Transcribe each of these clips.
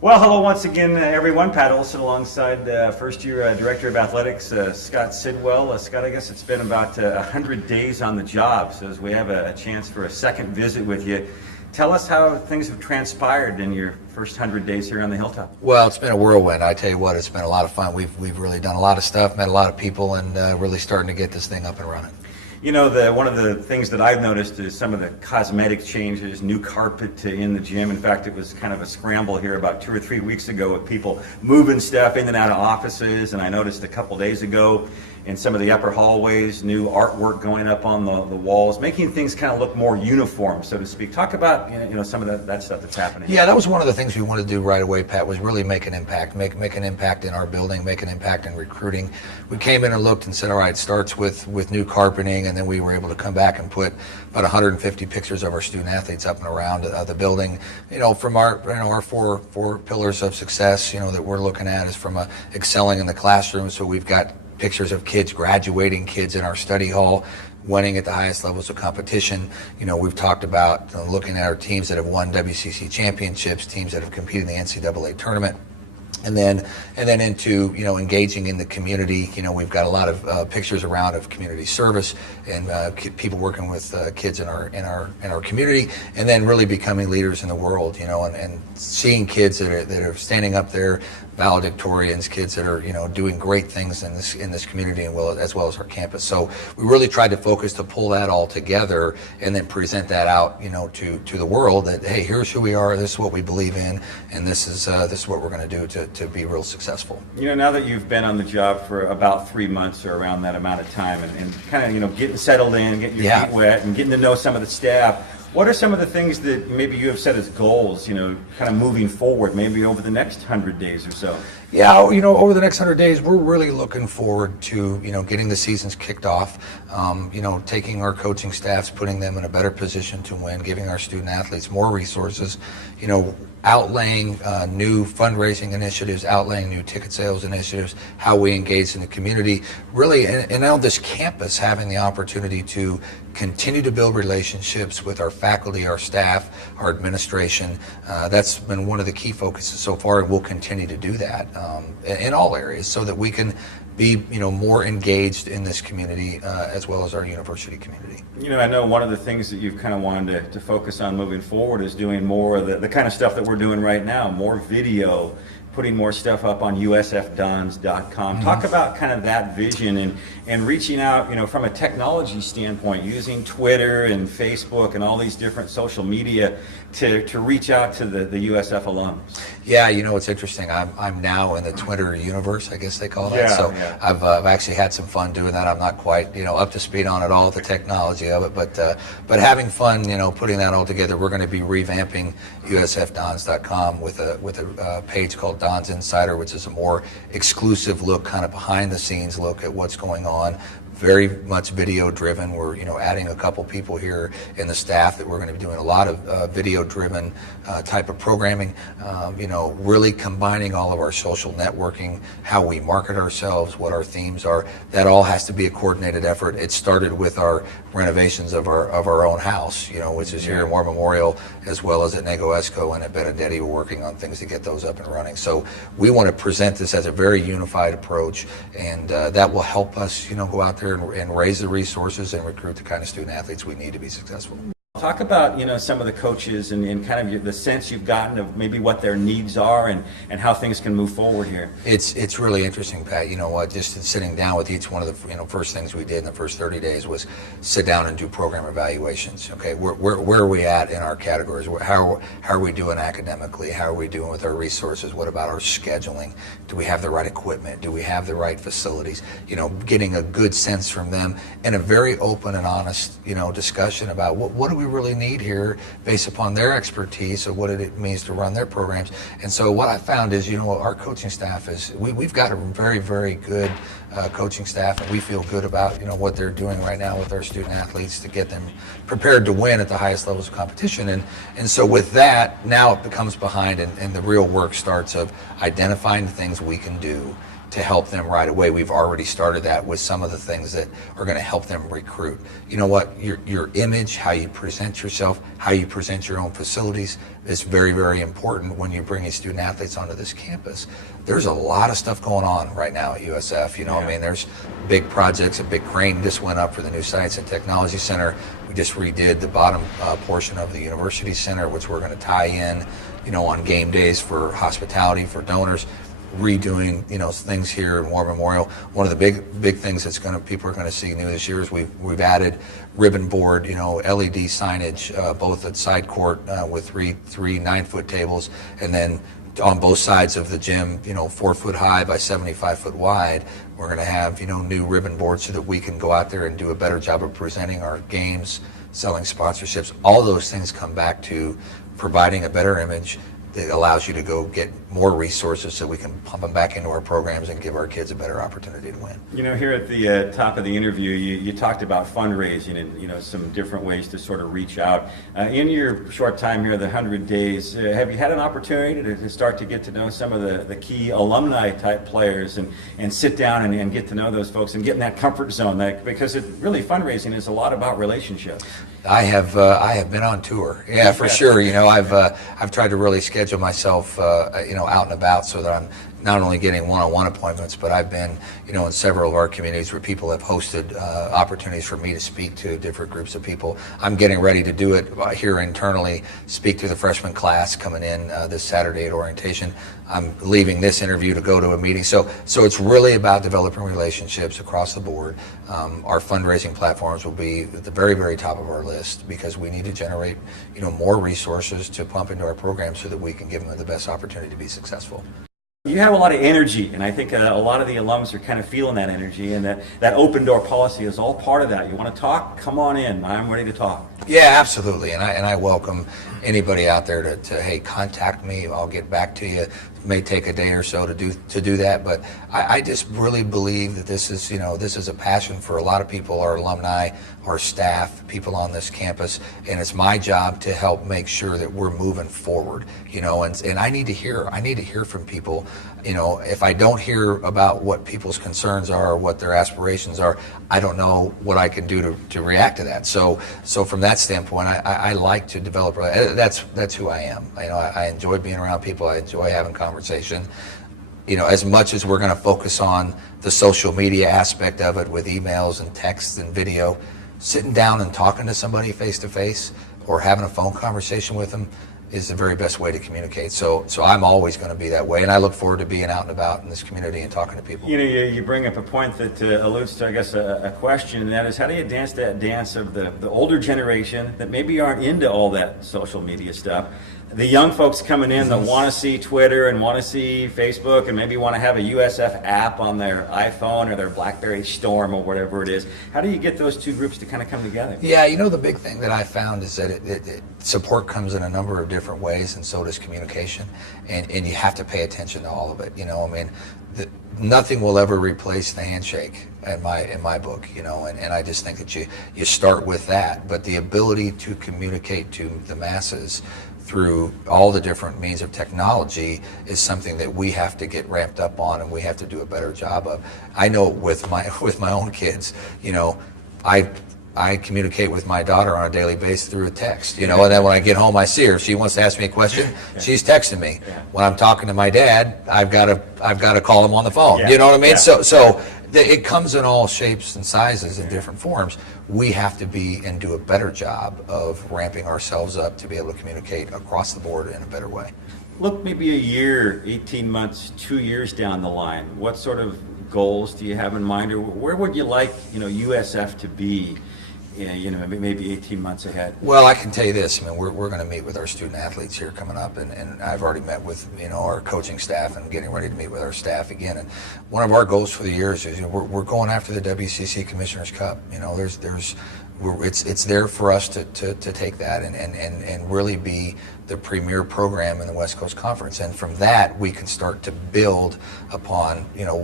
Well, hello once again, everyone. Pat Olson alongside first-year Director of Athletics, Scott Sidwell. Scott, I guess it's been about 100 days on the job, so as we have a chance for a second visit with you, tell us how things have transpired in your first 100 days here on the Hilltop. Well, it's been a whirlwind. I tell you what, it's been a lot of fun. We've really done a lot of stuff, met a lot of people, and really starting to get this thing up and running. You know, one of the things that I've noticed is some of the cosmetic changes, new carpet in the gym. In fact, it was kind of a scramble here about 2 or 3 weeks ago with people moving stuff in and out of offices. And I noticed a couple days ago in some of the upper hallways, new artwork going up on the walls, making things kind of look more uniform, so to speak. Talk about some of that stuff that's happening. Yeah, that was one of the things we wanted to do right away, Pat, was really make an impact, make an impact in our building, make an impact in recruiting. We came in and looked and said, all right, it starts with new carpeting, and then we were able to come back and put about 150 pictures of our student athletes up and around the building. From our four pillars of success, that we're looking at is from excelling in the classroom. So we've got pictures of kids graduating, kids in our study hall, winning at the highest levels of competition. We've talked about looking at our teams that have won WCC championships, teams that have competed in the NCAA tournament. And then into engaging in the community. We've got a lot of pictures around of community service and people working with kids in our community, and then really becoming leaders in the world. And seeing kids that are standing up there, valedictorians, kids that are doing great things in this community and as well as our campus. So we really tried to focus to pull that all together and then present that out to the world that, hey, here's who we are, this is what we believe in, and this is what we're going to do to be real successful. Now that you've been on the job for about 3 months or around that amount of time, and kind of getting settled in, getting your feet wet, and getting to know some of the staff, what are some of the things that maybe you have set as goals, kind of moving forward, maybe over the next 100 days or so? Yeah, over the next 100 days, we're really looking forward to, getting the seasons kicked off, taking our coaching staffs, putting them in a better position to win, giving our student athletes more resources, outlaying new fundraising initiatives, outlaying new ticket sales initiatives, how we engage in the community, really, and on this campus, having the opportunity to continue to build relationships with our faculty, our staff, our administration. That's been one of the key focuses so far, and we'll continue to do that in all areas so that we can be more engaged in this community as well as our university community. I know one of the things that you've kind of wanted to focus on moving forward is doing more of the kind of stuff that we're doing right now, more video, putting more stuff up on usfdons.com. Mm-hmm. Talk about kind of that vision and reaching out, from a technology standpoint, using Twitter and Facebook and all these different social media to reach out to the USF alums. Yeah, it's interesting. I'm now in the Twitter universe, I guess they call that. Yeah. I've actually had some fun doing that. I'm not quite up to speed on it all, the technology of it, but having fun, putting that all together. We're going to be revamping usfdons.com with a page called Dons Insider, which is a more exclusive look, kind of behind the scenes look at what's going on. Very much video driven. We're adding a couple people here in the staff that we're going to be doing a lot of video driven type of programming. Really combining all of our social networking, how we market ourselves, what our themes are. That all has to be a coordinated effort. It started with our renovations of our own house, which is here in War Memorial, as well as at Nego Esco and at Benedetti. We're working on things to get those up and running. So we want to present this as a very unified approach, and that will help us, go out there and raise the resources and recruit the kind of student athletes we need to be successful. Talk about some of the coaches and kind of the sense you've gotten of maybe what their needs are and how things can move forward here. It's really interesting, Pat. Just sitting down with each one of the first things we did in the first 30 days was sit down and do program evaluations. Okay, where are we at in our categories? How are we doing academically? How are we doing with our resources? What about our scheduling? Do we have the right equipment? Do we have the right facilities? Getting a good sense from them and a very open and honest discussion about what do we really need here based upon their expertise of what it means to run their programs. And so what I found is, our coaching staff is, we've got a very, very good coaching staff, and we feel good about, what they're doing right now with our student athletes to get them prepared to win at the highest levels of competition. And so with that, now it becomes behind, and the real work starts of identifying the things we can do, to help them right away. We've already started that with some of the things that are going to help them recruit. You know what? Your image, how you present yourself, how you present your own facilities is very, very important when you're bringing student athletes onto this campus. There's a lot of stuff going on right now at USF. You know, I mean, there's big projects. A big crane just went up for the new Science and Technology Center. We just redid the bottom portion of the University Center, which we're going to tie in, you know, on game days for hospitality, for donors. Redoing, you know, things here in War Memorial. One of the big things that's people are going to see new this year is we've added ribbon board, you know, LED signage both at side court with three 9-foot tables, and then on both sides of the gym, you know, 4 foot high by 75 foot wide. We're going to have, you know, new ribbon boards so that we can go out there and do a better job of presenting our games, selling sponsorships. All those things come back to providing a better image that allows you to go get more resources so we can pump them back into our programs and give our kids a better opportunity to win. You know, here at the top of the interview, you talked about fundraising and, you know, some different ways to sort of reach out. In your short time here, the 100 days, have you had an opportunity to start to get to know some of the key alumni type players and sit down and get to know those folks and get in that comfort zone? Because really fundraising is a lot about relationships. I have been on tour, yeah, for sure. You know, I've tried to really schedule myself, you know, out and about so that I'm not only getting one-on-one appointments, but I've been, you know, in several of our communities where people have hosted opportunities for me to speak to different groups of people. I'm getting ready to do it here internally, speak to the freshman class coming in this Saturday at orientation. I'm leaving this interview to go to a meeting. So it's really about developing relationships across the board. Our fundraising platforms will be at the very, very top of our list because we need to generate, you know, more resources to pump into our program so that we can give them the best opportunity to be successful. You have a lot of energy, and I think a lot of the alums are kind of feeling that energy, and that open door policy is all part of that. You want to talk? Come on in. I'm ready to talk. Yeah, absolutely, and I welcome anybody out there to hey, contact me. I'll get back to you. It may take a day or so to do that, but I just really believe that this is, you know, this is a passion for a lot of people, our alumni, our staff, people on this campus, and it's my job to help make sure that we're moving forward, you know, and I need to hear from people. You know, if I don't hear about what people's concerns are or what their aspirations are, I don't know what I can do to react to that. So from that standpoint, I like to develop. That's who I am. You know, I enjoy being around people. I enjoy having conversation. You know, as much as we're going to focus on the social media aspect of it with emails and texts and video, sitting down and talking to somebody face to face or having a phone conversation with them is the very best way to communicate. So I'm always going to be that way, and I look forward to being out and about in this community and talking to people. You know, you bring up a point that alludes to, I guess, a question, and that is, how do you dance that dance of the older generation that maybe aren't into all that social media stuff, the young folks coming in that want to see Twitter and want to see Facebook and maybe want to have a USF app on their iPhone or their BlackBerry Storm or whatever it is? How do you get those two groups to kind of come together? Yeah, you know, the big thing that I found is that support comes in a number of different ways, and so does communication, and you have to pay attention to all of it. You know, I mean, nothing will ever replace the handshake in my book, you know, and I just think that you start with that, but the ability to communicate to the masses through all the different means of technology is something that we have to get ramped up on, and we have to do a better job of. I know with my own kids, you know, I communicate with my daughter on a daily basis through a text, you know, and then when I get home, I see her. If she wants to ask me a question, she's texting me. When I'm talking to my dad, I've got to call him on the phone. You know what I mean? So it comes in all shapes and sizes and different forms. We have to be and do a better job of ramping ourselves up to be able to communicate across the board in a better way. Look, maybe a year, 18 months, 2 years down the line, what sort of goals do you have in mind, or where would you like, you know, USF to be, you know, maybe 18 months ahead? Well, I can tell you this. I mean, we're going to meet with our student athletes here coming up, and I've already met with, you know, our coaching staff and getting ready to meet with our staff again. And one of our goals for the year is, you know, we're going after the WCC Commissioner's Cup. You know, it's there for us to take that and really be the premier program in the West Coast Conference. And from that, we can start to build upon,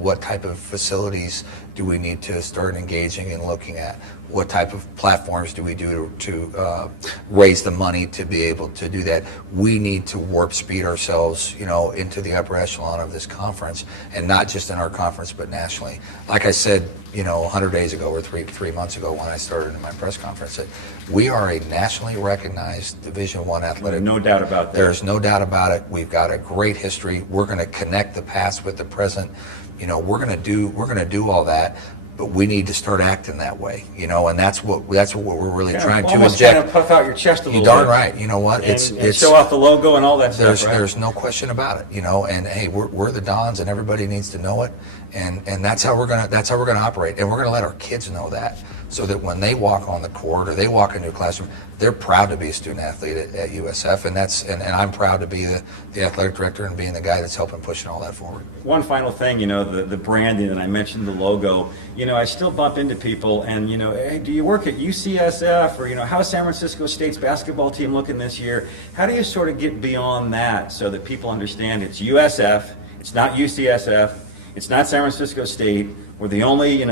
what type of facilities do we need to start engaging and looking at? What type of platforms do we do to raise the money to be able to do that? We need to warp speed ourselves, into the upper echelon of this conference, and not just in our conference, but nationally. Like I said, 100 days ago or three months ago when I started in my press conference, that we are a nationally recognized Division I athletic. No doubt about that. There's no doubt about it. We've got a great history. We're going to connect the past with the present. We're going to do all that. But we need to start acting that way, and that's what we're really trying to almost inject. Kind of puff out your chest a little You're darn bit. right. You know what? And show off the logo and all that stuff. Right? There's no question about it. And hey, we're the Dons, and everybody needs to know it. And that's how we're gonna operate. And we're gonna let our kids know that, so that when they walk on the court or they walk into a classroom, they're proud to be a student athlete at USF. And I'm proud to be the athletic director and being the guy that's helping pushing all that forward. One final thing, the branding, and I mentioned the logo. I still bump into people, and hey, do you work at UCSF, or how's San Francisco State's basketball team looking this year? How do you sort of get beyond that so that people understand it's USF, it's not UCSF, it's not San Francisco State. We're the only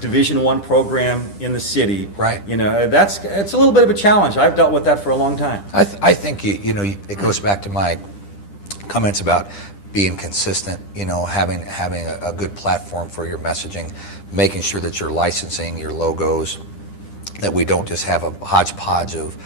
Division I program in the city. Right. It's a little bit of a challenge. I've dealt with that for a long time. I think it goes back to my comments about being consistent, having a good platform for your messaging, making sure that you're licensing your logos, that we don't just have a hodgepodge of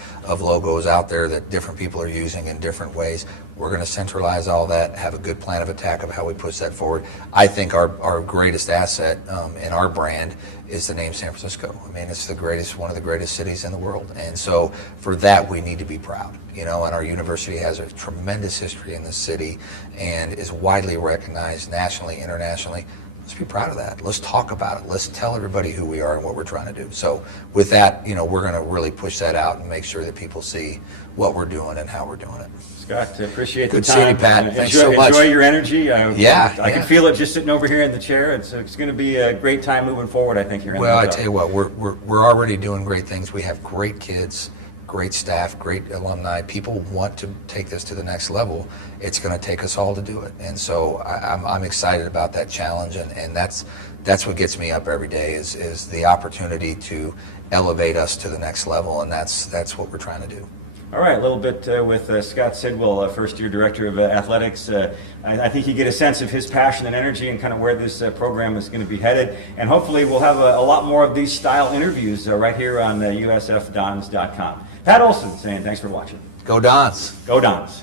logos out there that different people are using in different ways. We're going to centralize all that, have a good plan of attack of how we push that forward. I think our greatest asset in our brand is the name San Francisco. I mean, it's one of the greatest cities in the world. And so for that, we need to be proud, and our university has a tremendous history in this city and is widely recognized nationally, internationally. Let's be proud of that. Let's talk about it. Let's tell everybody who we are and what we're trying to do. So with that, we're going to really push that out and make sure that people see what we're doing and how we're doing it. Scott, appreciate the Good time. seeing you, Pat. Thanks so much. Enjoy your energy. I can Yeah. feel it just sitting over here in the chair. It's going to be a great time moving forward, I think. Here. Well, I tell you what, we're already doing great things. We have great kids, great staff, great alumni. People want to take this to the next level. It's going to take us all to do it. And so I'm excited about that challenge, and that's what gets me up every day is the opportunity to elevate us to the next level, and that's what we're trying to do. All right, a little bit with Scott Sidwell, first-year director of athletics. I think you get a sense of his passion and energy and kind of where this program is going to be headed. And hopefully we'll have a lot more of these style interviews right here on USFDons.com. Pat Olson saying thanks for watching. Go Dons. Go Dons.